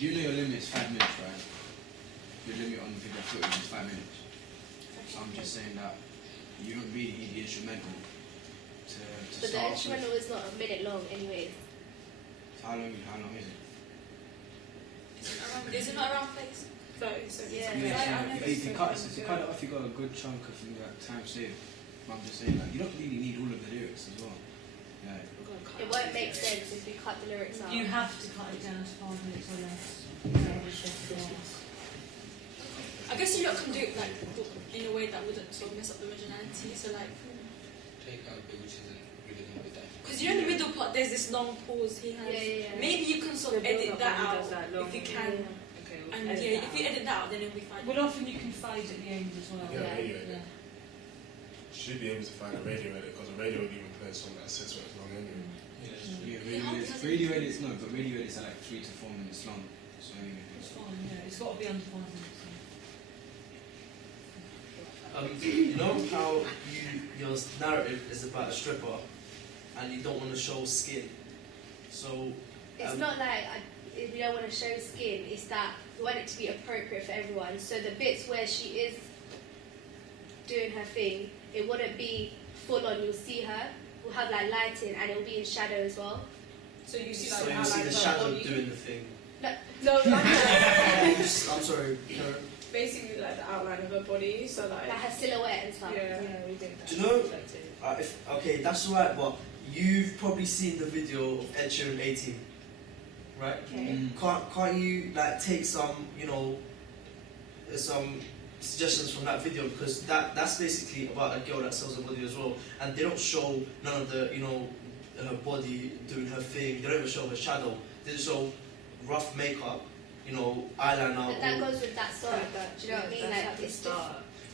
You know your limit is 5 minutes, right? Your limit on video footage is 5 minutes. So I'm just saying that you don't really need the instrumental to But start. the instrumental is not a minute long, anyways. How long is it? Is it not around 30 seconds? Yeah. If you cut it off, you got a good chunk of time saved. But I'm just saying, like, you don't really need all of the lyrics as well. Yeah. It won't make sense if you cut the lyrics out. You have to cut it down to 5 minutes or less. I guess you can do it like in a way that wouldn't sort of mess up the originality. So like, take out a bit which isn't really going with that. because in the middle part there's this long pause he has. Yeah. Maybe you can sort of edit that out if you can. Okay, And if you edit that out, then it'll be fine. well, often you can fade at the end as well. Yeah, Yeah. radio edit. Should be able to find a radio edit because a radio would even play a song that sits where it's long anyway. Radio edits, no, but radio edits are like 3 to 4 minutes long. So anyway. It's fine, yeah. It's got to be under 5 minutes. You know how your narrative is about a stripper and you don't want to show skin? So It's not like we don't want to show skin, it's that we want it to be appropriate for everyone. So the bits where she is doing her thing, it wouldn't be full on, you'll see her. We'll have like lighting and it'll be in shadow as well. So you see so like you see the outline of her shadow body. doing the thing. No, like, I'm sorry, Karen. basically like the outline of her body. So Like like, her silhouette and stuff. yeah. we did that. Do you know? Okay, that's right, but you've probably seen the video of Ed Sheeran 18, right? Okay. Can't you like take some, some suggestions from that video, because that's basically about a girl that sells her body as well, and they don't show none of the her body doing her thing. They don't even show her shadow. They just show rough makeup, eyeliner. But that goes with that song. Do you know what I mean? Like it's just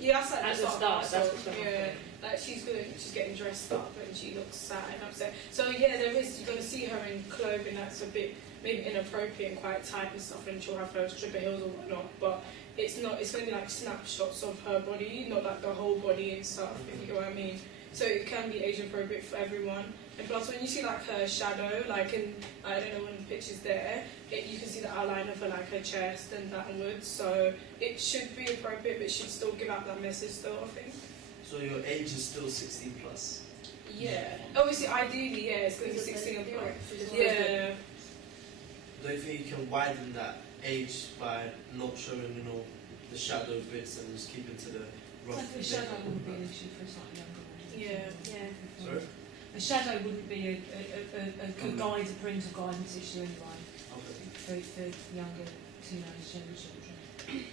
Yeah, that's like At the the start. start, that's what's Yeah, like she's getting dressed up and she looks sad and upset. So yeah, you're gonna see her in clothing that's a bit maybe inappropriate and quite tight and stuff, and she'll have her stripper heels or whatnot. But it's only like snapshots of her body, not like the whole body and stuff. If you know what I mean. So it can be age appropriate for everyone. And plus, when you see like her shadow, like in I don't know when the picture's there, you can see the outline of her like her chest and downwards. So it should be appropriate, but it should still give out that message still, I think. So your age is still 16 plus. Yeah. Obviously, ideally, yeah, it's going to be 16 and plus. Yeah. Don't you think you can widen that age by not showing, the shadow bits and just keeping to the rough? Like a shadow wouldn't be an issue for a slightly younger one. yeah. Sorry? A shadow wouldn't be a good guide, a parental guidance issue anyway Okay. for younger teenage children.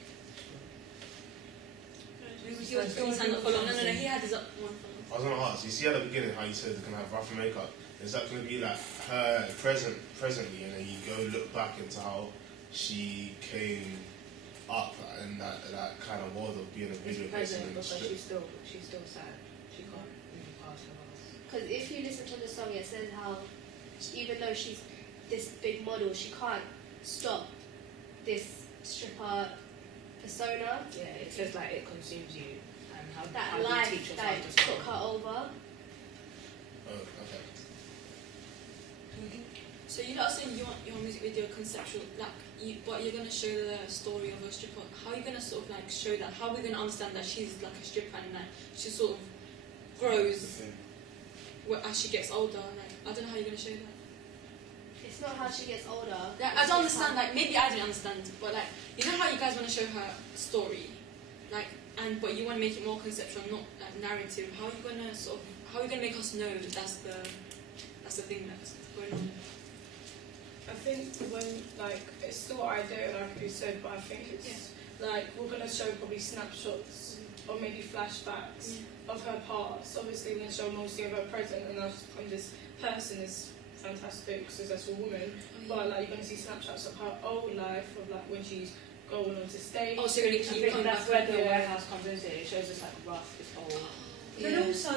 He was his hand up for long. No, he had his up one for long. I was going to ask, you see at the beginning how you said they're going to have rough makeup. Is that going to be like her presently, and then you go look back into how she came up in that kind of world of being a video person? Present, because she's still sad. She can't really pass her off. Because if you listen to the song, it says how even though she's this big model, she can't stop this stripper persona. Yeah, it says like it consumes you and how That you life teach us that how to took stop. her over. Oh, okay. So you're not saying you want your music video conceptual, but you're going to show the story of a stripper. How are you going to sort of like show that? How are we going to understand that she's like a stripper and like she sort of grows as she gets older? Like I don't know how you're going to show that. It's not how she gets older. Like, I don't understand. Like maybe I didn't understand, but like you know how you guys want to show her story, like but you want to make it more conceptual, not like narrative. How are you going to make us know that that's the thing that's going on? I think when it's still idea like you said, but I think it's like we're gonna show probably snapshots or maybe flashbacks of her past. Obviously, we're gonna show mostly of her present, and this person is fantastic, successful woman. But like you're gonna see snapshots of her old life, of like when she's going on to stage. Oh, so you're going to I keep think coming that's back. where the warehouse comes into it. It shows us like rough, it's old. But also,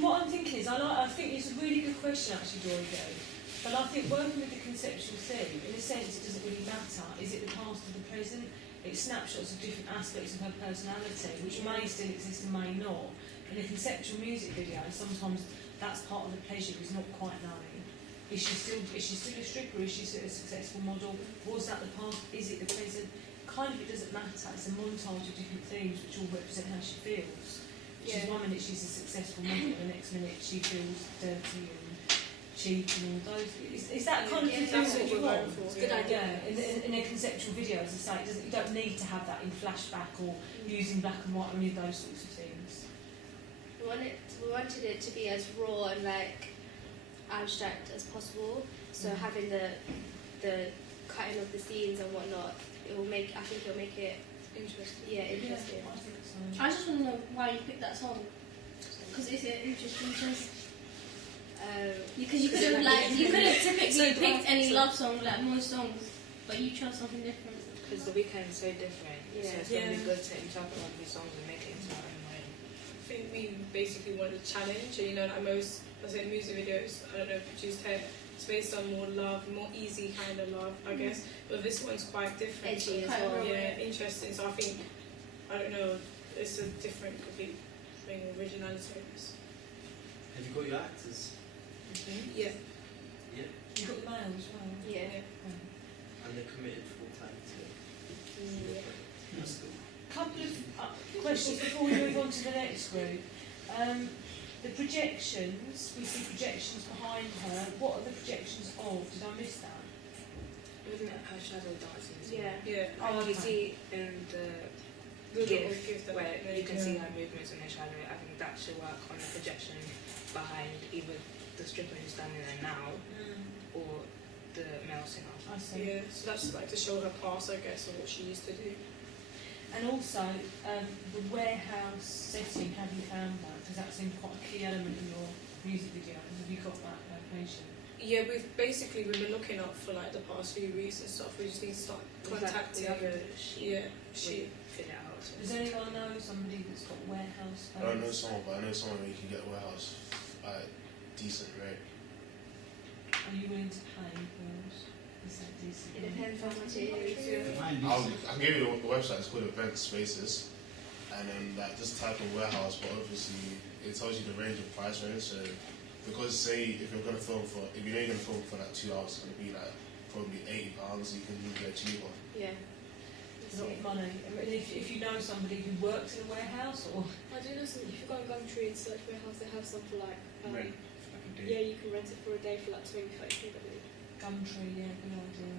what I'm thinking is, I think it's a really good question actually, Dory gave. But I think working with the conceptual theme, in a sense, it doesn't really matter. Is it the past or the present? It's snapshots of different aspects of her personality, which may still exist and may not. In a conceptual music video, sometimes that's part of the pleasure, is not quite knowing. Is she still a stripper? Is she a successful model? Was that the past? Is it the present? Kind of, it doesn't matter. It's a montage of different themes which all represent how she feels. She's one minute she's a successful model, the next minute she feels dirty and cheap and all those. Is that kind of the thing that you want? It's a good idea. In a conceptual video, as I say, you don't need to have that in flashback or using black and white or any of those sorts of things. We wanted it to be as raw and like abstract as possible. So having the cutting of the scenes and whatnot, I think it'll make it Interesting. Yeah, interesting. I think so. I just want to know why you picked that song. Because it's an interesting choice. Because you could have typically picked any love song like most songs, but you chose something different. Because The Weeknd is so different, so it's going to be good to interpret one of his songs and make it into our own way. I think we basically wanted a challenge, and like most, music videos, I don't know, produced here, it's based on more love, more easy kind of love, I guess. But this one's quite different. Edgy as well. Yeah, interesting. So I think, I don't know, it's a different, complete thing, originality, I guess. Have you got your actors? Yeah. Yeah. You got the male as well. Yeah. And they're committed full time to it. Yeah. That's good. Couple of questions before we move on to the next group. The projections, we see projections behind her. What are the projections of? Did I miss that? Looking at her shadow dancing. Yeah. Yeah. Oh, You okay. see in the gift where you can see her movements in the shadow. I think that should work on the projection behind either the stripper who's standing there now or the male singer. I see. Yeah, so that's like to show her past, I guess, and what she used to do. And also, the warehouse setting, have you found that? Because that seemed quite a key element in your music video. Have you got that location? Yeah, we've been looking up for like the past few weeks and stuff. We just need to start contacting. She fit it out. So. Does anyone know somebody that's got warehouse space? I don't know someone, but I know someone where you can get a warehouse at a decent rate. Are you willing to pay bills? Is that decent? It depends how much it is. I'll give you the website. It's called Event Spaces, and then just type in warehouse. But obviously, it tells you the range of price range. So, because say if you're going to film for, if you know you're going to film for like 2 hours, it's going to be like probably £80. You can get a cheaper. Yeah. It's a lot of money. I mean, if you know somebody who works in a warehouse, or I do know some, if you go on Gumtree and search warehouse, they have some for like, Rent. Like a day. yeah, you can rent it for a day for like 20-30 quid. Gumtree, yeah, good idea.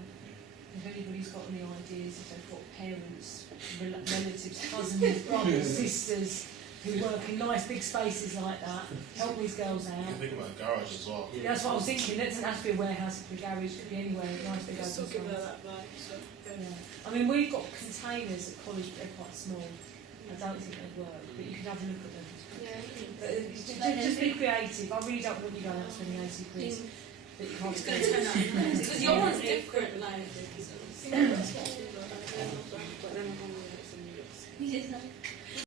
If anybody's got any ideas, if they've got parents, relatives, cousins, brothers, sisters who work in nice big spaces like that, help these girls You out. can think about a garage as well. Yeah, that's what I was thinking. It doesn't have to be a warehouse, it could be a garage, it could be anywhere, nice big Just open still give her space. that vibe. So, Yeah. I mean, we've got containers at college, but they're quite small. I don't think they'd work, but you could have a look at them. Yeah. But just be creative. I really don't want you going out spending 80 quid that you can't It's going to do. turn out nice. Because your one's different, like,